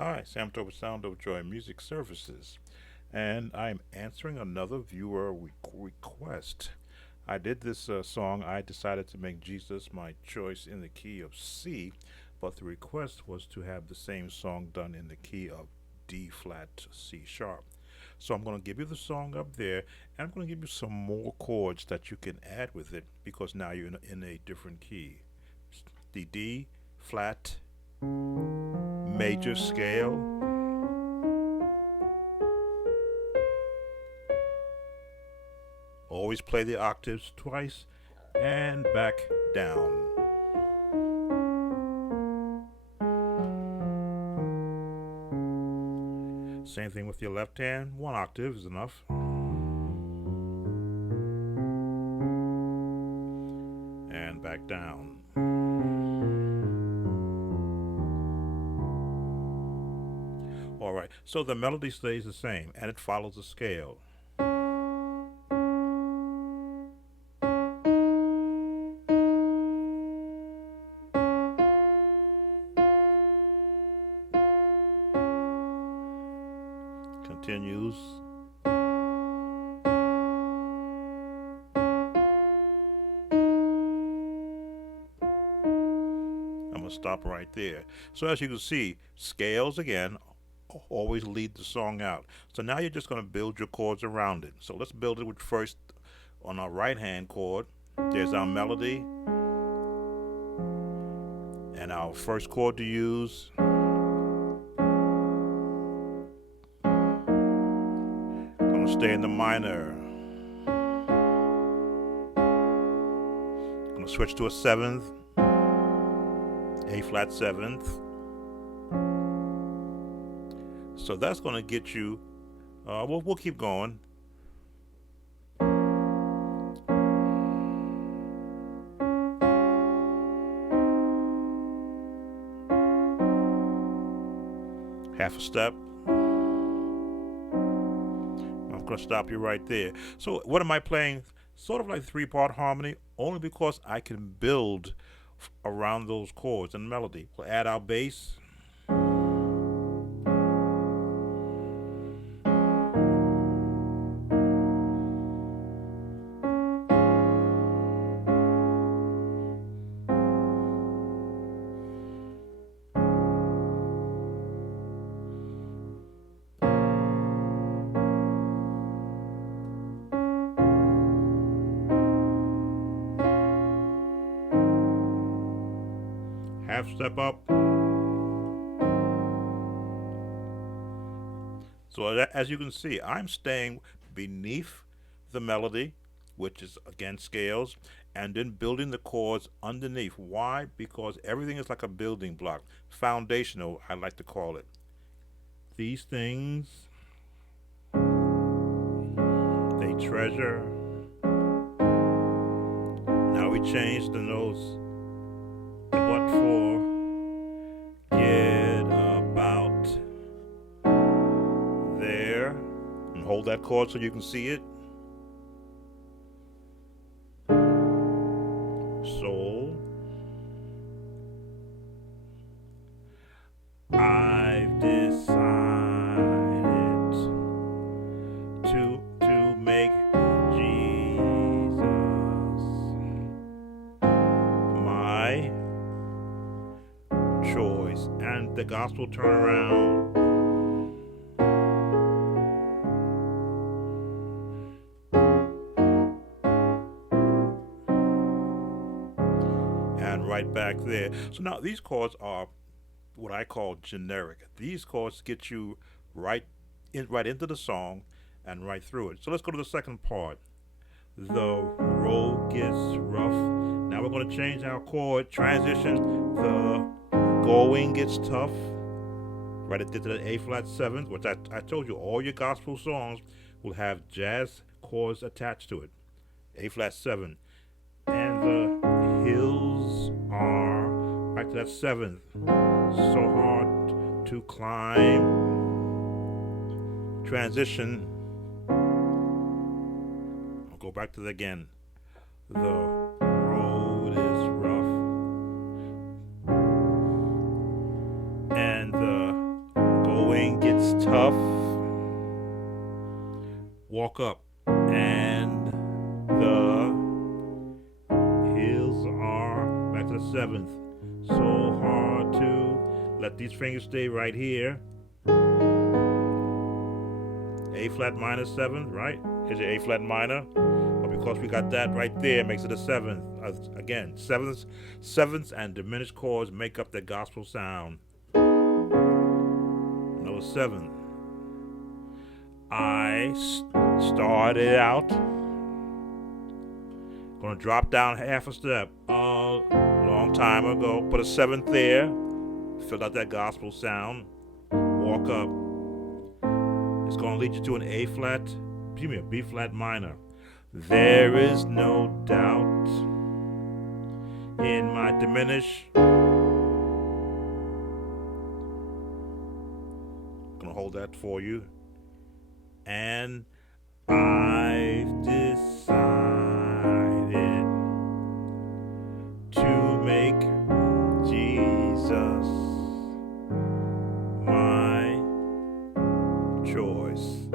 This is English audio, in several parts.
Hi, Sam Tober Sound of Joy Music Services, and I'm answering another viewer request. I did this song. I decided to make Jesus my choice in the key of C, but the request was to have the same song done in the key of D flat C sharp. So I'm going to give you the song up there, and I'm going to give you some more chords that you can add with it because now you're in a different key. The D flat major scale. Always play the octaves twice and back down. Same thing with your left hand. One octave is enough. And back down. All right, so the melody stays the same and it follows a scale. Continues. I'm going to stop right there. So as you can see, scales again always lead the song out. So now you're just going to build your chords around it. So let's build it with first on our right hand chord. There's our melody and our first chord to use. Going to stay in the minor. Going to switch to a seventh, A flat seventh. So that's going to get you, we'll keep going. Half a step. I'm going to stop you right there. So what am I playing? Sort of like three-part harmony, only because I can build around those chords and melody. We'll add our bass. Half step up. So as you can see, I'm staying beneath the melody, which is again scales, and then building the chords underneath. Why? Because everything is like a building block. Foundational, I like to call it. These things, they treasure. Now we change the notes. But for get about there, and hold that chord so you can see it. Soul. I've decided to make Jesus my choice. And the gospel turnaround. And right back there. So now these chords are what I call generic. These chords get you right into the song and right through it. So let's go to the second part. The road gets rough. Now we're going to change our chord transition. The going gets tough. Right into the A flat seventh, which I told you all your gospel songs will have jazz chords attached to it. A flat seven. And the hills are back to that seventh. So hard to climb. Transition. I'll go back to it again. The road is rough. And the is tough. Walk up, and the hills are back to the seventh. So hard to let these fingers stay right here. A flat minor seventh, right? Here's your A flat minor. But because we got that right there, makes it a seventh. Again, sevenths and diminished chords make up the gospel sound. Another seventh. I started out. Gonna drop down half a step. Long time ago. Put a seventh there. Fill out that gospel sound. Walk up. It's gonna lead you to an A flat, a B flat minor. There is no doubt in my diminish. Gonna hold that for you. And I've decided to make Jesus my choice.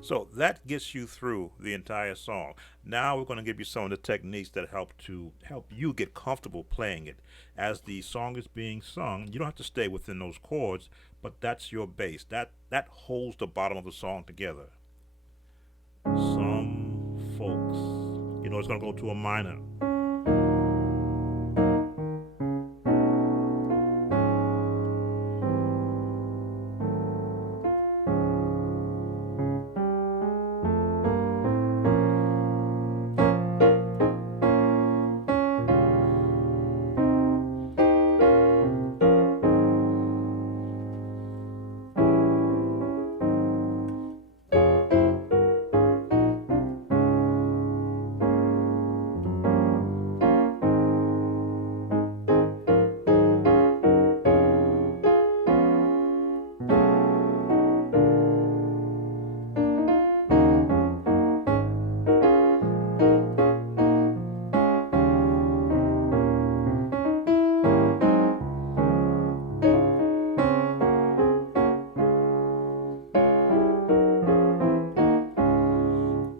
So that gets you through the entire song. Now we're going to give you some of the techniques that help you get comfortable playing it. As the song is being sung, you don't have to stay within those chords, but that's your bass. That holds the bottom of the song together. Some folks, it's going to go to a minor.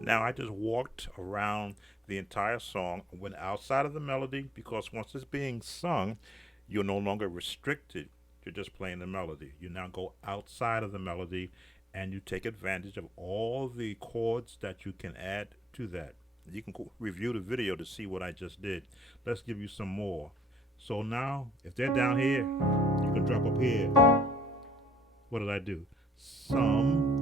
Now I just walked around the entire song, went outside of the melody, because once it's being sung, you're no longer restricted to just playing the melody. You now go outside of the melody and you take advantage of all the chords that you can add to that. You can review the video to see what I just did. Let's give you some more. So now, if they're down here, you can drop up here. What did I do? Some.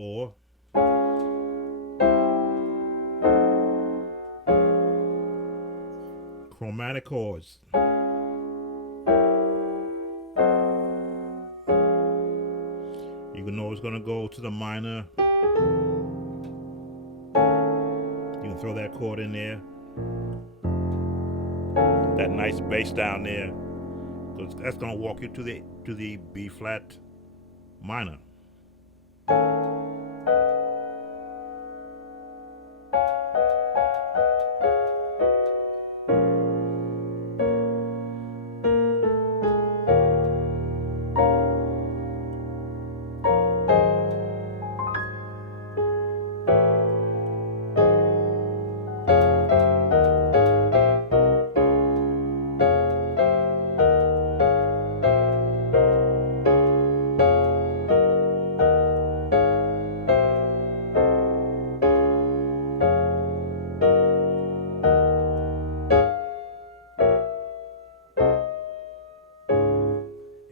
Or chromatic chords. You can know it's going to go to the minor. You can throw that chord in there. That nice bass down there. That's going to walk you to the B flat minor.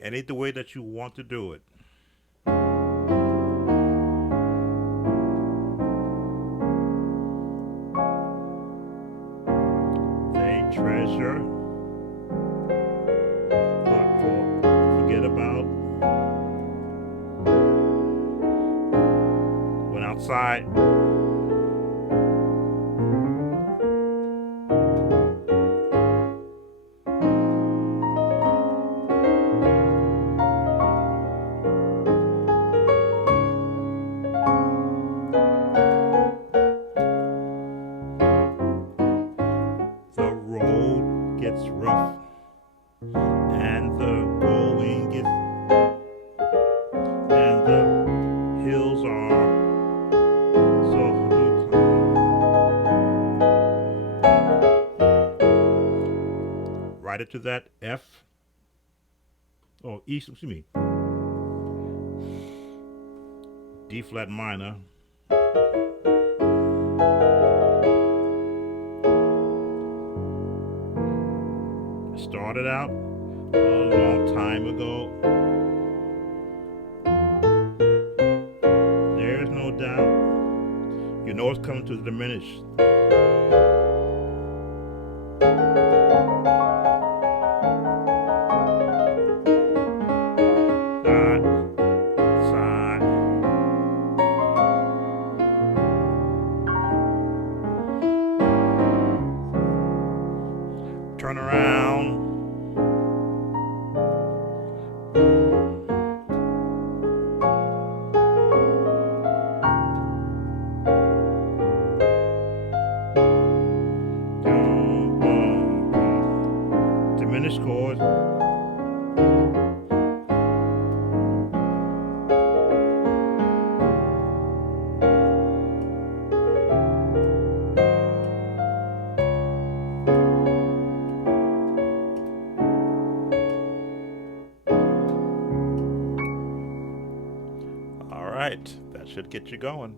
Any the way that you want to do it. They treasure, not forget about. Went outside. it to that F, or E, excuse me, D flat minor. Started out a long time ago. There's no doubt. You know it's coming to diminish. Dot, side. Turn around. Diminished chords. All right, that should get you going.